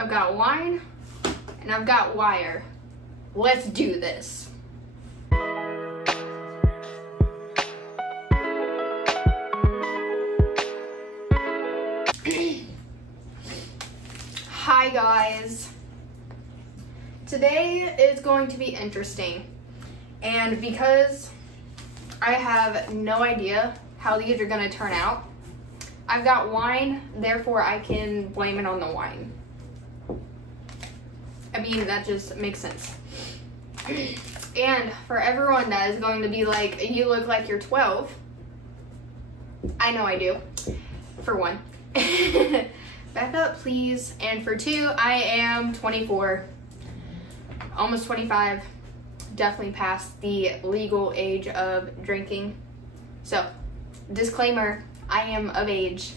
I've got wine, and I've got wire. Let's do this. Hi guys. Today is going to be interesting, and because I have no idea how these are going to turn out, I've got wine, therefore I can blame it on the wine. I mean, that just makes sense. And for everyone that is going to be like, you look like you're 12, I know I do, for one. Back up, please. And for two, I am 24, almost 25, definitely past the legal age of drinking. So, disclaimer, I am of age.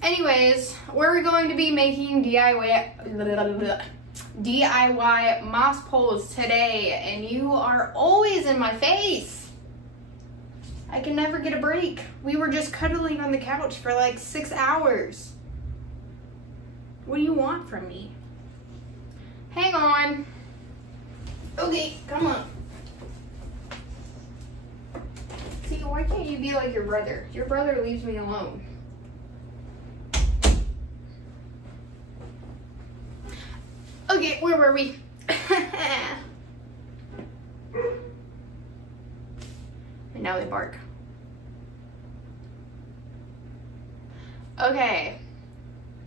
Anyways, we're going to be making DIY moss poles today, and you are always in my face. I can never get a break. We were just cuddling on the couch for like 6 hours. What do you want from me? Hang on. Okay, come on. See, why can't you be like your brother? Your brother leaves me alone. Okay, where were we? And now they bark. Okay,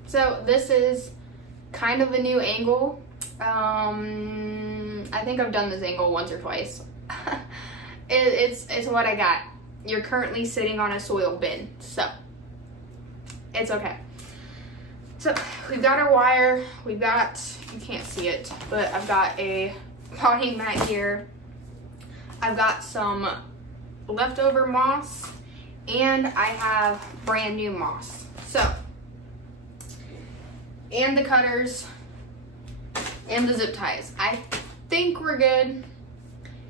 so this is kind of a new angle. I think I've done this angle once or twice. It's what I got. You're currently sitting on a soil bin, so it's okay. So we've got our wire, we've got, you can't see it, but I've got a potting mat here. I've got some leftover moss, and I have brand new moss. So, and the cutters, and the zip ties. I think we're good.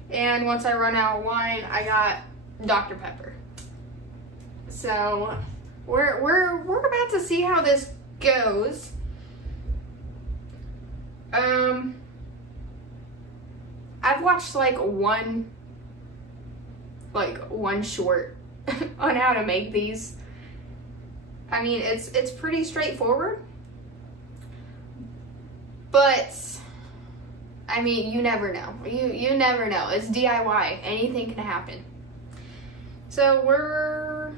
And once I run out of wine, I got Dr. Pepper. So we're about to see how this goes. I've watched like one short on how to make these. I mean, it's pretty straightforward, but I mean, you never know. You never know. It's DIY. Anything can happen. So we're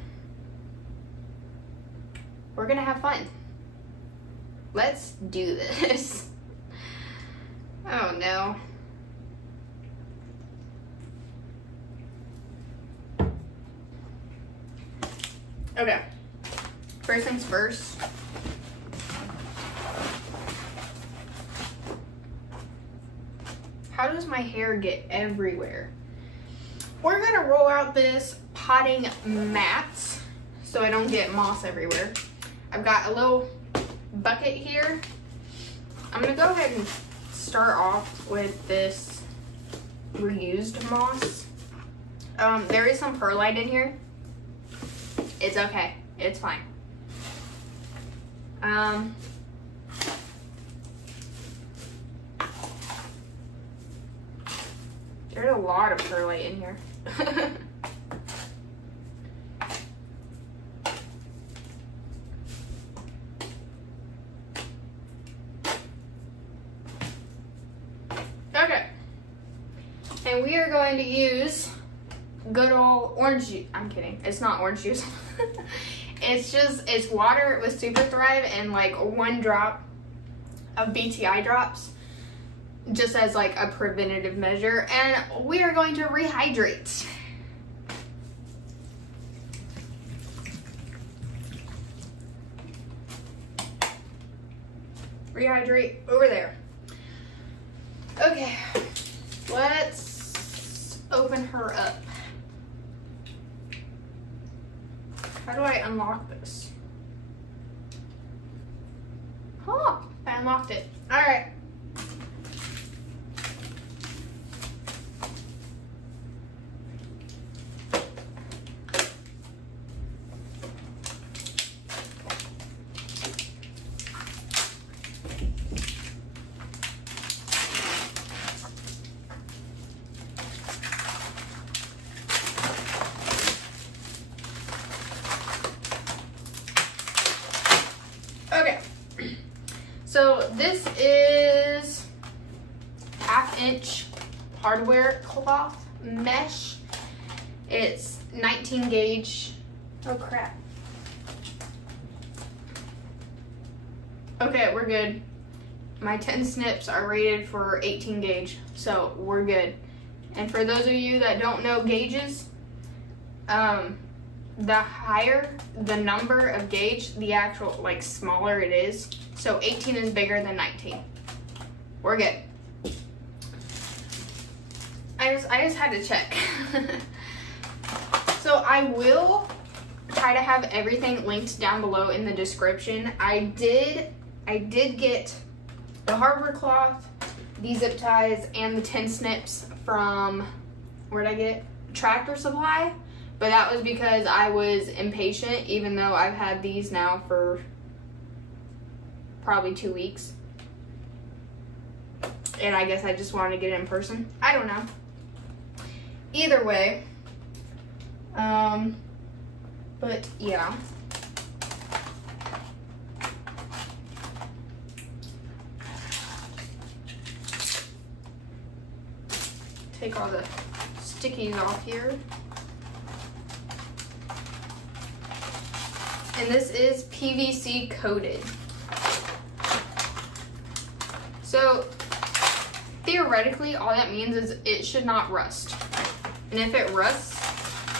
gonna have fun. Let's do this. Oh no. Okay. First things first. How does my hair get everywhere? We're gonna roll out this potting mat so I don't get moss everywhere. I've got a little bucket here. I'm gonna go ahead and start off with this reused moss. There is some perlite in here. It's okay, it's fine. There's a lot of perlite in here. Okay. And we are going to use good old orange juice. I'm kidding. It's not orange juice. It's water with Super Thrive and like 1 drop of BTI drops, just as like a preventative measure, and we are going to rehydrate. Rehydrate over there. Okay, let's open her up. How do I unlock this? Huh, I unlocked it. All right. So this is 1/2 inch hardware cloth mesh. It's 19 gauge. Oh crap. Okay, we're good. My 10 snips are rated for 18 gauge, so we're good. And for those of you that don't know gauges, the higher the number of gauge, the actual, like, smaller it is. So 18 is bigger than 19. We're good. I just had to check. So I will try to have everything linked down below in the description. I did get the hardware cloth, the zip ties, and the 10 snips from, where'd I get it? Tractor Supply. But that was because I was impatient, even though I've had these now for probably 2 weeks. And I guess I just wanted to get it in person. I don't know. Either way. But yeah. Take all the stickies off here. And this is PVC coated. So theoretically, all that means is it should not rust. And if it rusts,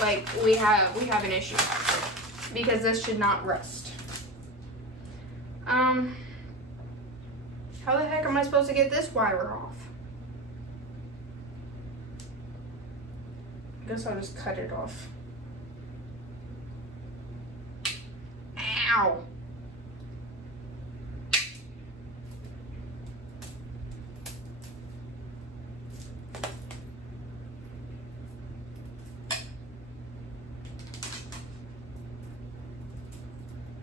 like, we have an issue, because this should not rust. How the heck am I supposed to get this wire off? I guess I'll just cut it off. Ow.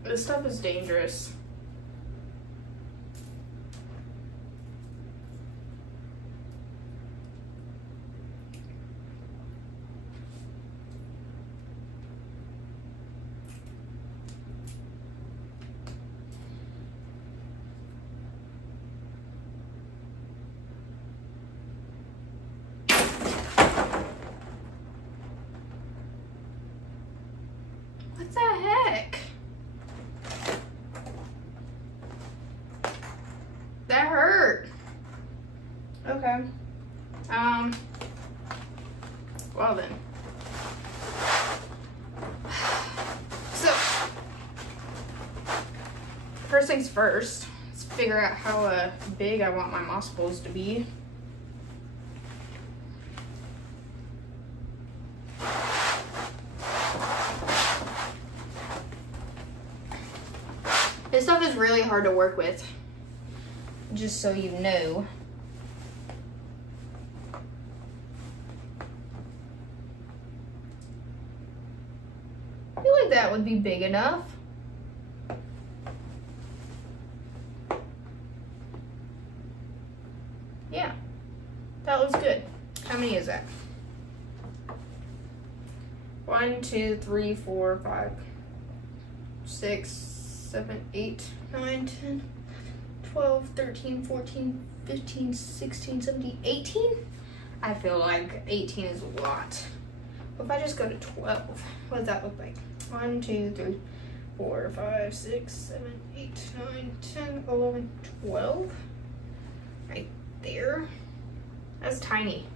This stuff is dangerous. What the heck? That hurt. Okay. Well then. So, first things first, let's figure out how big I want my moss bowls to be. This stuff is really hard to work with, just so you know. I feel like that would be big enough. Yeah, that looks good. How many is that? 1, 2, 3, 4, 5, 6, 7, 8, 9, 10, 12, 13, 14, 15, 16, 17, 18? I feel like 18 is a lot. What if I just go to 12? What does that look like? 1, 2, 3, 4, 5, 6, 7, 8, 9, 10, 11, 12. Right there. That's tiny.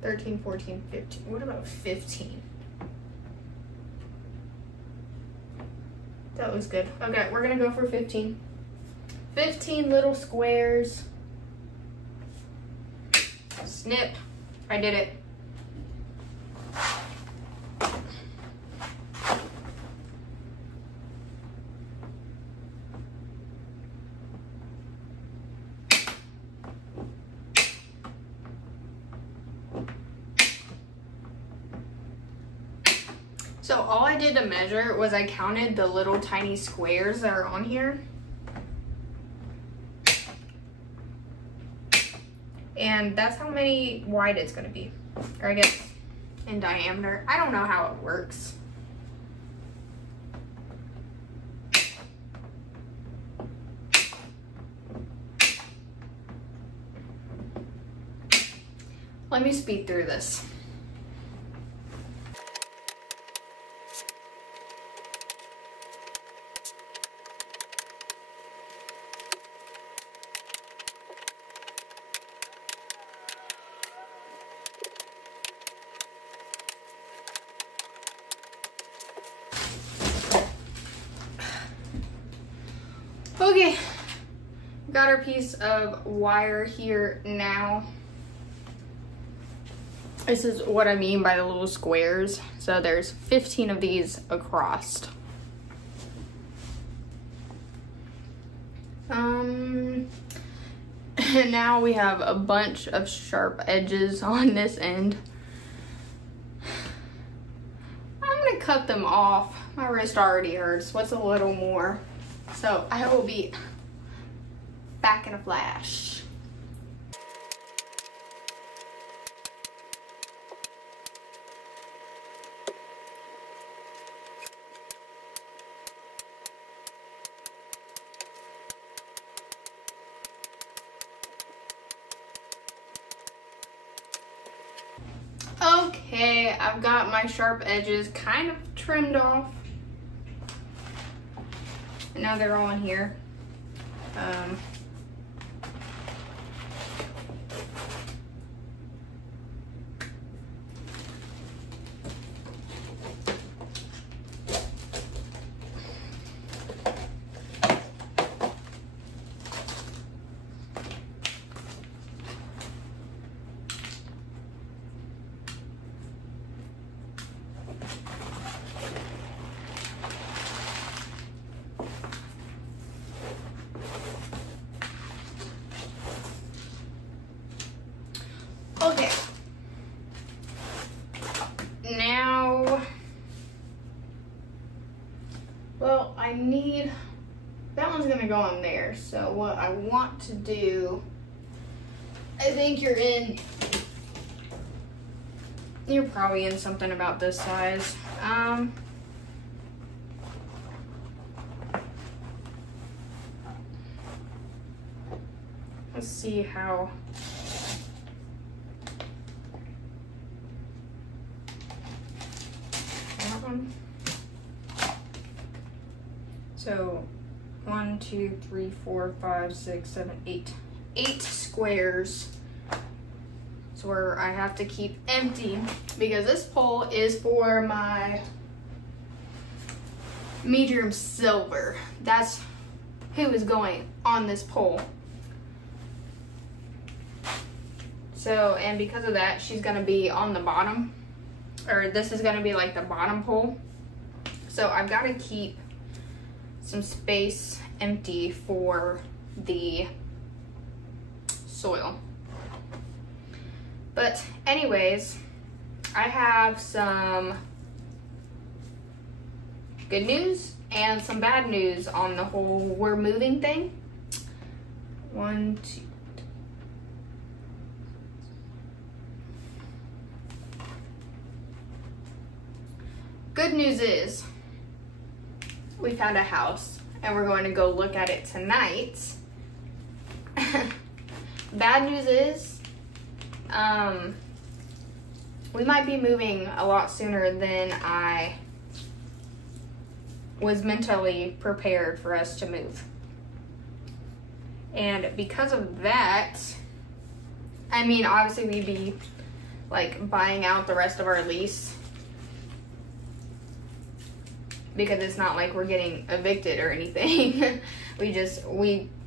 13, 14, 15. What about 15? That looks good. Okay, we're gonna go for 15. 15 little squares. Snip. I did it. So all I did to measure was I counted the little tiny squares that are on here. And that's how many wide it's gonna be. Or I guess in diameter. I don't know how it works. Let me speed through this. Okay, got our piece of wire here now. This is what I mean by the little squares. So there's 15 of these across. And now we have a bunch of sharp edges on this end. I'm gonna cut them off. My wrist already hurts. What's a little more? So I will be back in a flash. Okay, I've got my sharp edges kind of trimmed off. And now they're all in here. Okay. Now, well, I need, that one's gonna go in there. So what I want to do, I think you're probably in something about this size. Let's see how. So 1, 2, 3, 4, 5, 6, 7, 8. 8 squares. It's where I have to keep empty because this pole is for my medium silver. That's who is going on this pole. So, and because of that, she's gonna be on the bottom, or this is gonna be like the bottom pole. So I've gotta keep some space empty for the soil. But anyways, I have some good news and some bad news on the whole we're moving thing. 1, 2. Good news is we found a house and we're going to go look at it tonight. Bad news is we might be moving a lot sooner than I was mentally prepared for us to move. And because of that, I mean, obviously we'd be like buying out the rest of our lease, because it's not like we're getting evicted or anything.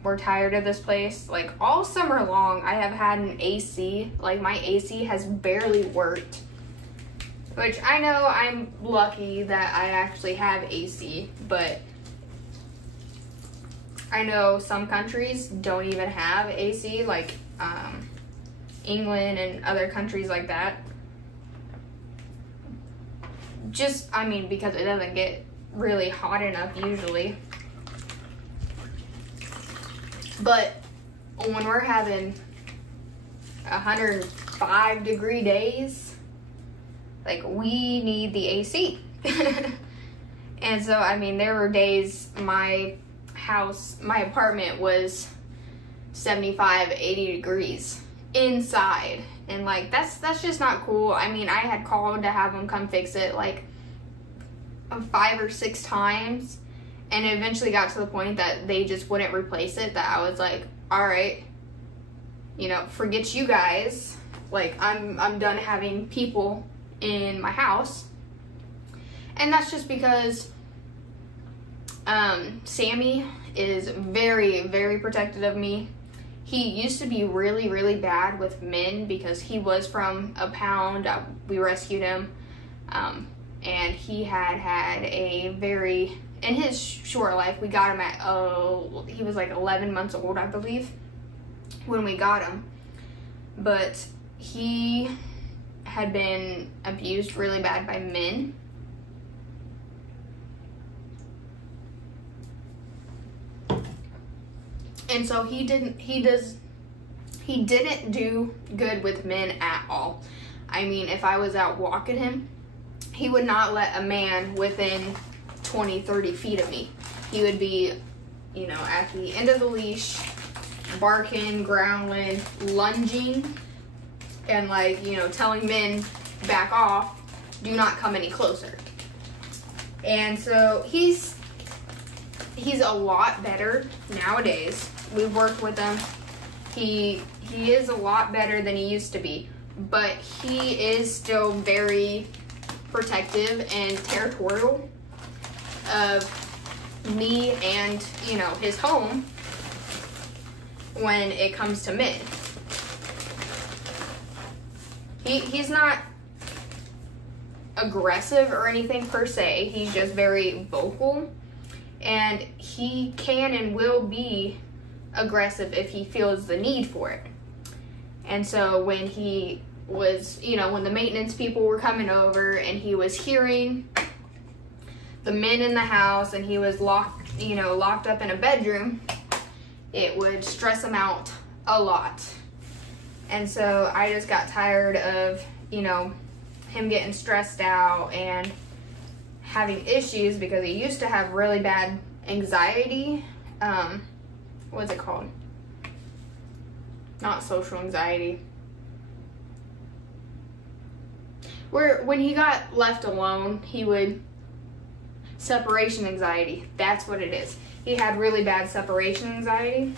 We're tired of this place. Like all summer long, I have had an AC. Like my AC has barely worked, which I know I'm lucky that I actually have AC, but I know some countries don't even have AC, like England and other countries like that. Just, I mean, because it doesn't get really hot enough usually. But when we're having 105-degree days, like we need the AC. And so, I mean, there were days my apartment was 75, 80 degrees inside And like, that's just not cool. I mean, I had called to have them come fix it like 5 or 6 times, and it eventually got to the point that they just wouldn't replace it, that I was like, all right, you know, forget you guys. Like, I'm done having people in my house. And that's just because Sammy is very, very protective of me. He used to be really, really bad with men because he was from a pound. We rescued him. And he had a very, in his short life, we got him at, he was like 11 months old, I believe, when we got him. But he had been abused really bad by men. And so he didn't do good with men at all. I mean, if I was out walking him, he would not let a man within 20, 30 feet of me. He would be, you know, at the end of the leash, barking, growling, lunging, and like, you know, telling men, back off, do not come any closer. And so he's a lot better nowadays. We've worked with him. He is a lot better than he used to be, but he is still very protective and territorial of me and, you know, his home when it comes to men. He's not aggressive or anything per se. He's just very vocal, and he can and will be aggressive if he feels the need for it. And so when he was, you know, when the maintenance people were coming over and he was hearing the men in the house and he was locked up in a bedroom, it would stress him out a lot. And so I just got tired of, you know, him getting stressed out and having issues, because he used to have really bad anxiety. What's it called? Not social anxiety. Where when he got left alone, he would, separation anxiety. That's what it is. He had really bad separation anxiety.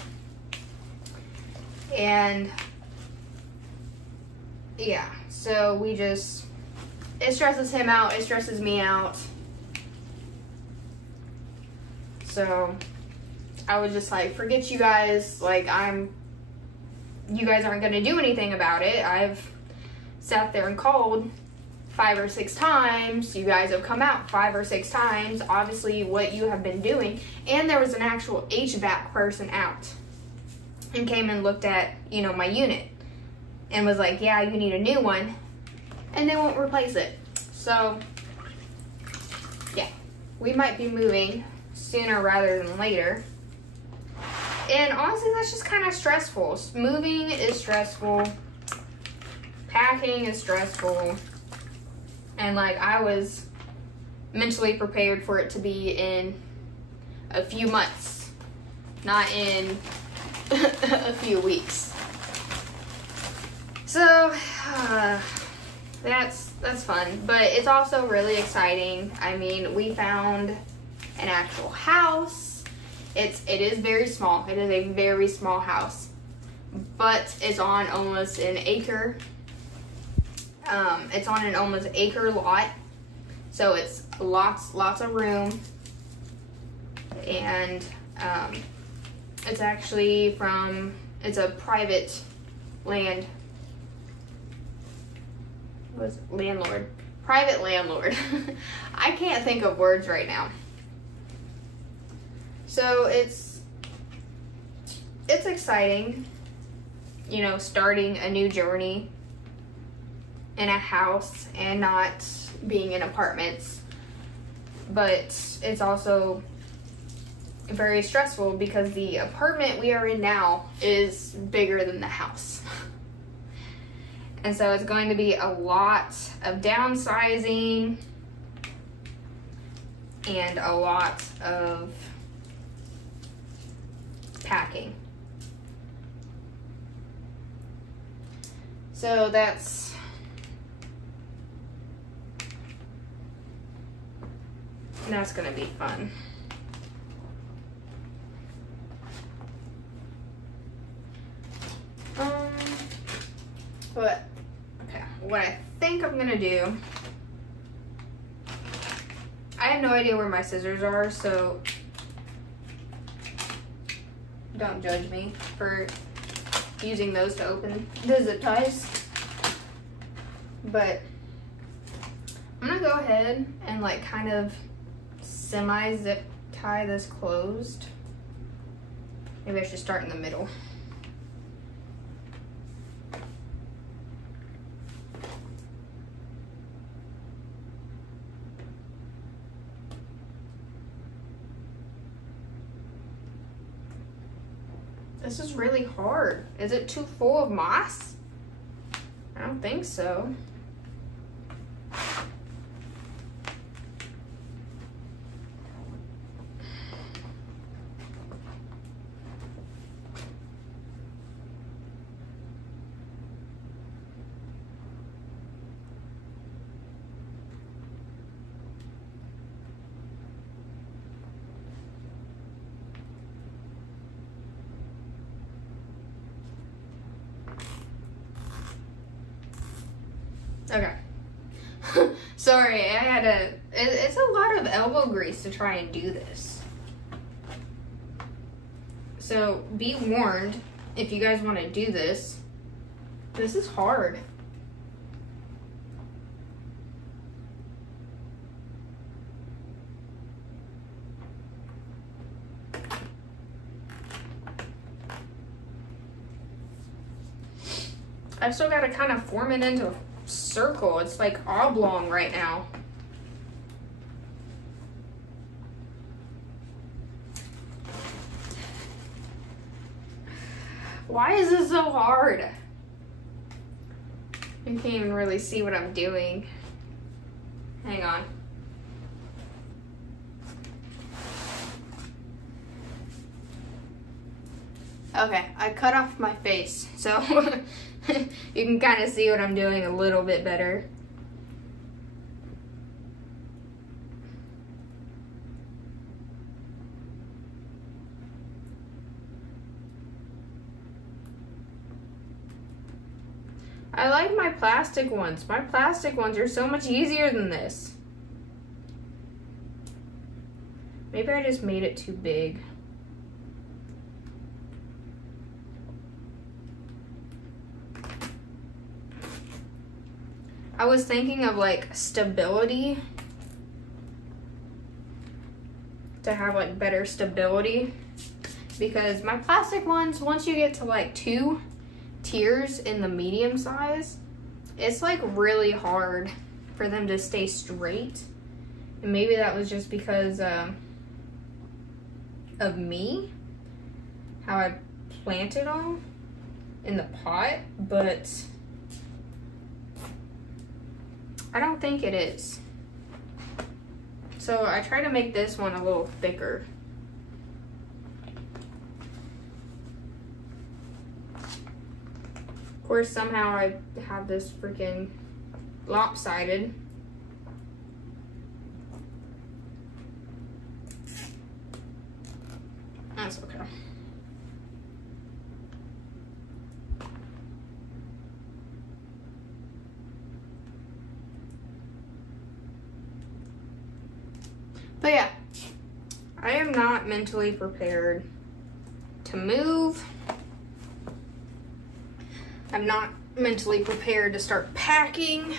And yeah, so it stresses him out, it stresses me out. So I was just like, forget you guys, like you guys aren't gonna do anything about it. I've sat there and called 5 or 6 times. You guys have come out 5 or 6 times, obviously what you have been doing. And there was an actual HVAC person out and came and looked at, you know, my unit and was like, yeah, you need a new one, and they won't replace it. So yeah, we might be moving sooner rather than later. And honestly, that's just kind of stressful. Moving is stressful. Packing is stressful. And like, I was mentally prepared for it to be in a few months, not in a few weeks. So that's fun, but it's also really exciting. I mean, we found an actual house. It is very small. It is a very small house, but it's on almost an acre. It's on an almost acre lot, so it's lots of room, and it's actually it's a private land. Landlord. Private landlord. I can't think of words right now. So it's exciting, you know, starting a new journey in a house and not being in apartments. But it's also very stressful because the apartment we are in now is bigger than the house. And so it's going to be a lot of downsizing and a lot of packing. So that's gonna be fun. But okay, what I think I'm gonna do, I have no idea where my scissors are, so don't judge me for using those to open the zip ties. But I'm gonna go ahead and like kind of semi-zip tie this closed. Maybe I should start in the middle. This is really hard. Is it too full of moss? I don't think so. Okay. Sorry, I had it's a lot of elbow grease to try and do this. So be warned, if you guys want to do this, this is hard. I've still got to kind of form it into a circle. It's like oblong right now. Why is this so hard? You can't even really see what I'm doing. Hang on. Okay, I cut off my face, so you can kind of see what I'm doing a little bit better. I like my plastic ones. My plastic ones are so much easier than this. Maybe I just made it too big. I was thinking of like stability, to have like better stability, because my plastic ones, once you get to like 2 tiers in the medium size, it's like really hard for them to stay straight. And maybe that was just because of me, how I planted them in the pot, but I don't think it is. So I try to make this one a little thicker. Of course, somehow I have this freaking lopsided. That's okay. But yeah, I am not mentally prepared to move. I'm not mentally prepared to start packing.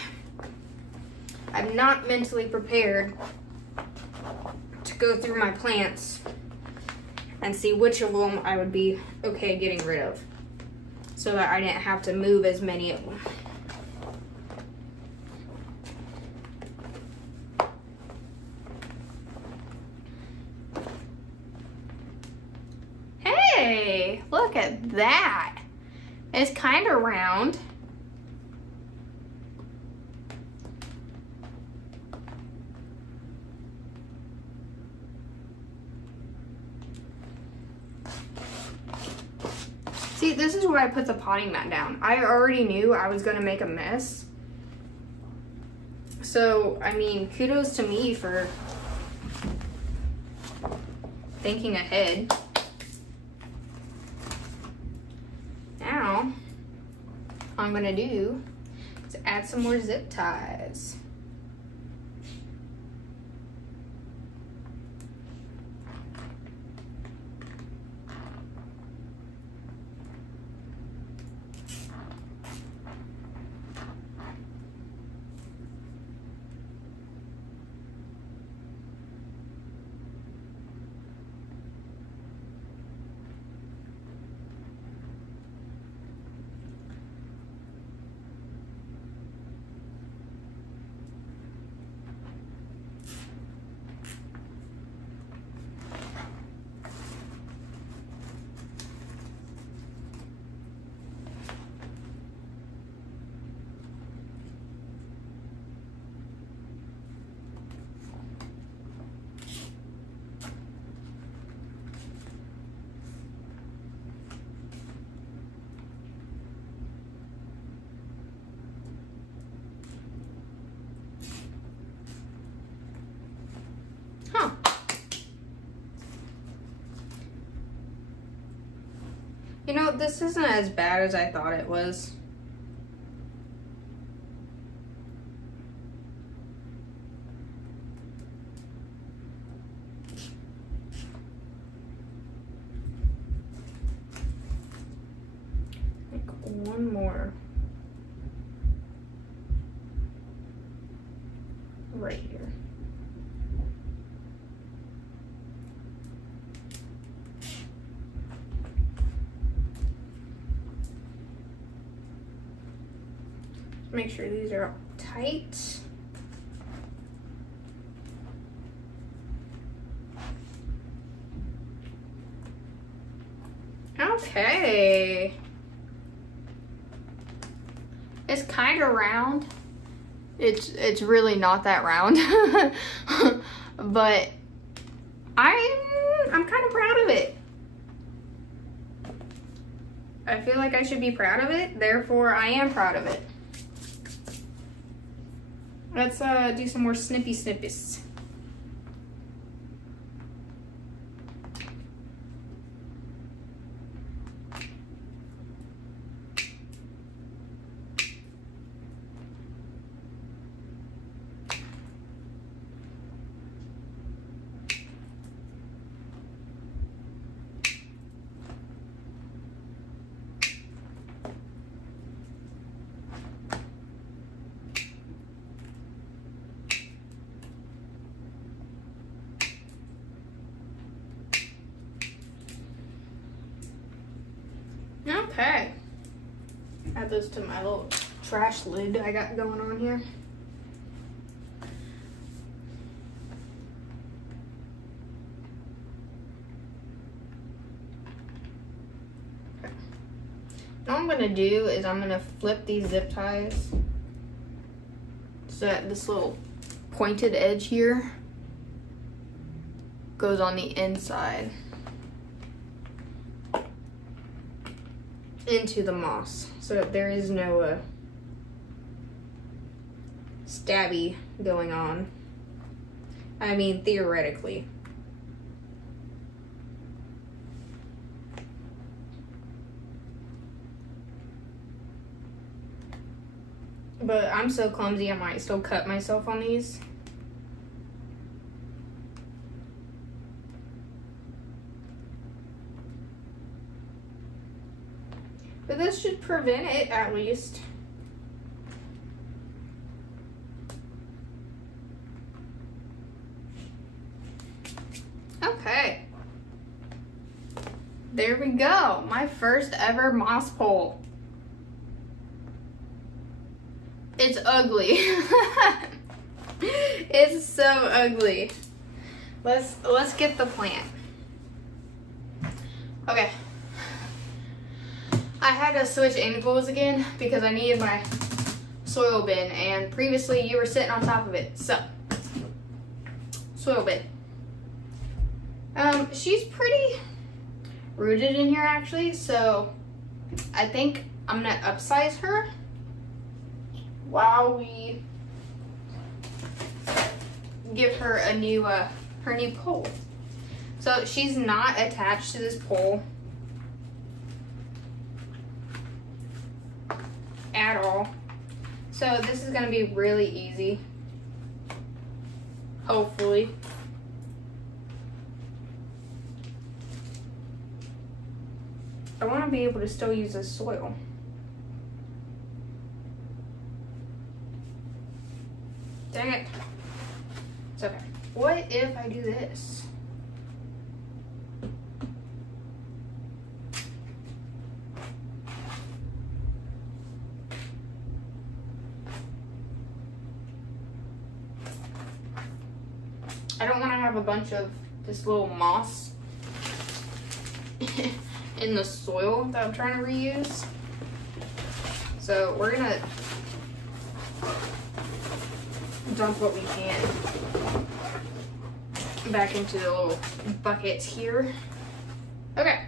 I'm not mentally prepared to go through my plants and see which of them I would be okay getting rid of, so that I didn't have to move as many of them. Hey, look at that. It's kind of round. See, this is where I put the potting mat down. I already knew I was gonna make a mess. So, I mean, kudos to me for thinking ahead. Now, all I'm gonna do is add some more zip ties. You know, this isn't as bad as I thought it was. Like one more. Right here. Make sure these are all tight. Okay. It's kind of round. It's really not that round. But I'm kind of proud of it. I feel like I should be proud of it, therefore I am proud of it. Let's do some more snippy snippies. Okay, add those to my little trash lid I got going on here. Okay. Now what I'm gonna do is I'm gonna flip these zip ties so that this little pointed edge here goes on the inside into the moss, so that there is no stabby going on. I mean, theoretically. But I'm so clumsy I might still cut myself on these. But this should prevent it, at least. Okay. There we go. My first ever moss pole. It's ugly. It's so ugly. Let's get the plant. Okay. I had to switch angles again because I needed my soil bin, and previously you were sitting on top of it. So, soil bin. She's pretty rooted in here actually, so I think I'm gonna upsize her while we give her a new her new pole. So she's not attached to this pole at all. So this is gonna be really easy, hopefully. I want to be able to still use this soil. Dang it. It's okay. What if I do this? I don't want to have a bunch of this little moss in the soil that I'm trying to reuse. So we're gonna dump what we can back into the little buckets here. Okay.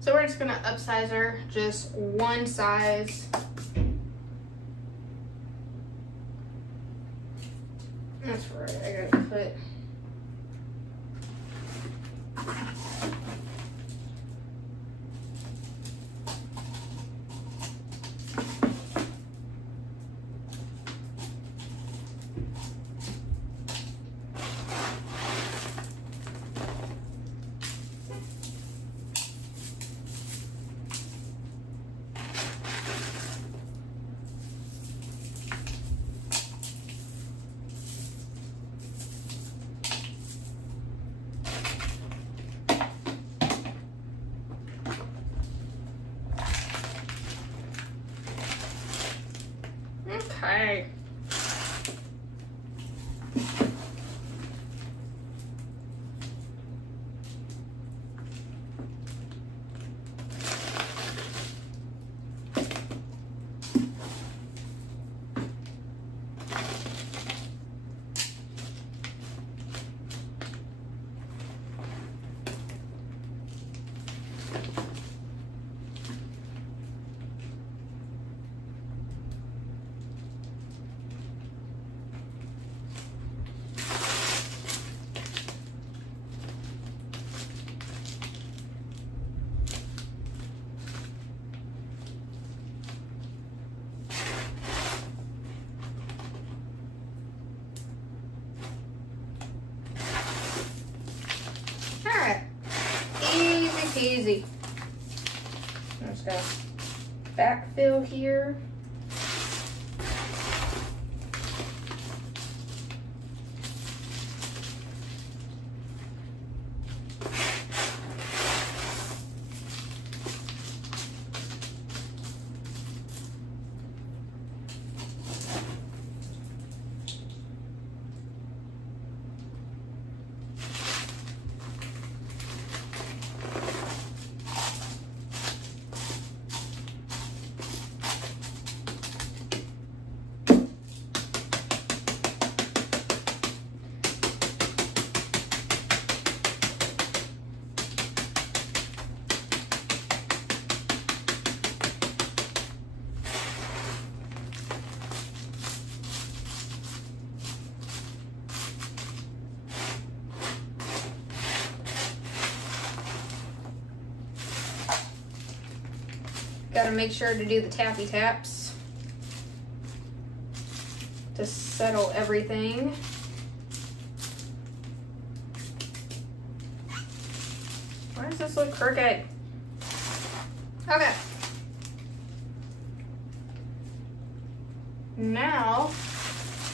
So we're just gonna upsize her just one size. That's right, I gotta put. Okay. Easy. I'm just gonna backfill here. Gotta make sure to do the tappy taps to settle everything. Why does this look crooked? Okay. Now,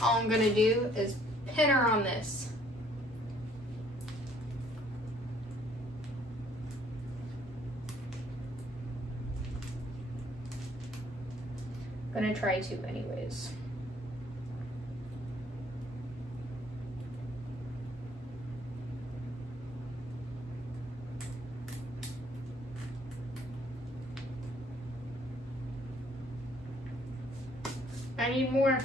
all I'm gonna do is pin her on this. Gonna try to anyways. I need more.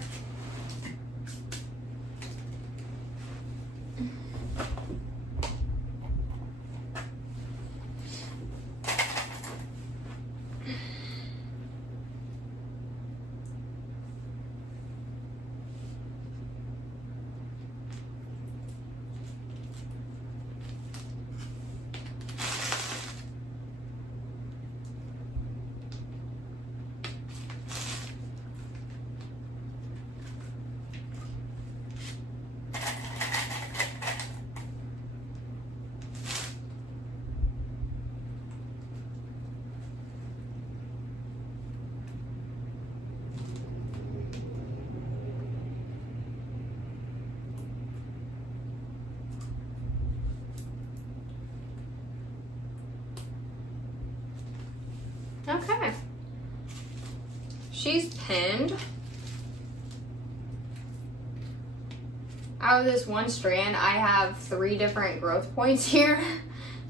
Okay. She's pinned. Out of this one strand, I have 3 different growth points here.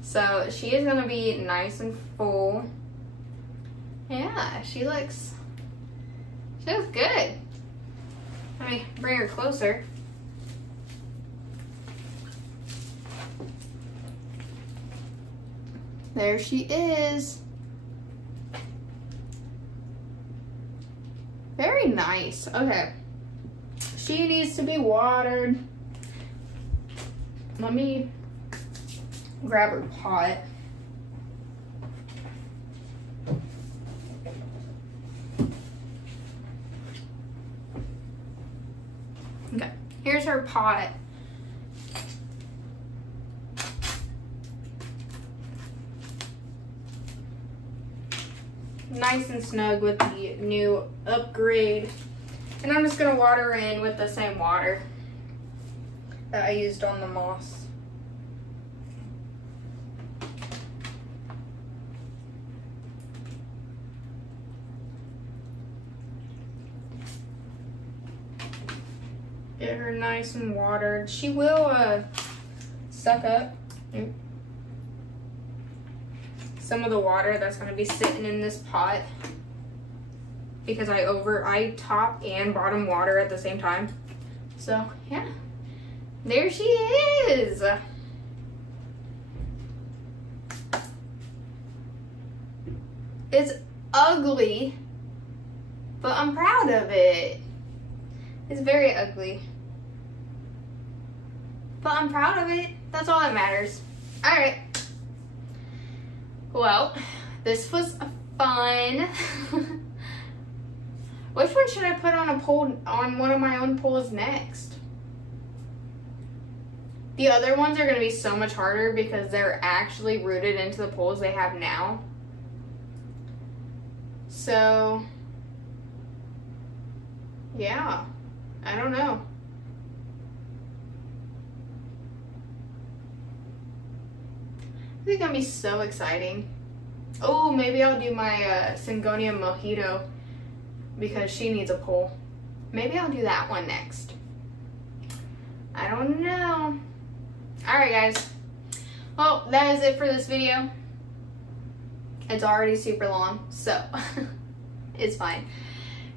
So she is gonna be nice and full. Yeah, she looks good. Let me bring her closer. There she is. Very nice. Okay. She needs to be watered. Let me grab her pot. Okay. Here's her pot. Nice and snug with the new upgrade. And I'm just gonna water in with the same water that I used on the moss. Get her nice and watered. She will suck up some of the water that's going to be sitting in this pot because I top and bottom water at the same time. So yeah, there she is. It's ugly, but I'm proud of it. It's very ugly, but I'm proud of it. That's all that matters. All right. Well, this was fun. Which one should I put on a pole, on one of my own poles next? The other ones are going to be so much harder because they're actually rooted into the poles they have now. So, yeah, I don't know. It's gonna be so exciting. Oh, maybe I'll do my Syngonium Mojito because she needs a pole. Maybe I'll do that one next. I don't know. Alright guys. Well, that is it for this video. It's already super long, so it's fine.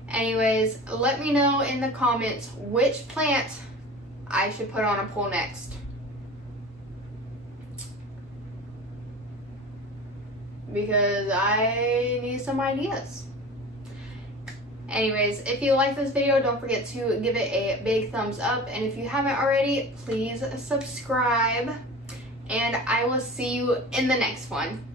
Anyways, let me know in the comments which plant I should put on a pole next. Because I need some ideas. Anyways, if you like this video, don't forget to give it a big thumbs up. And if you haven't already, please subscribe. And I will see you in the next one.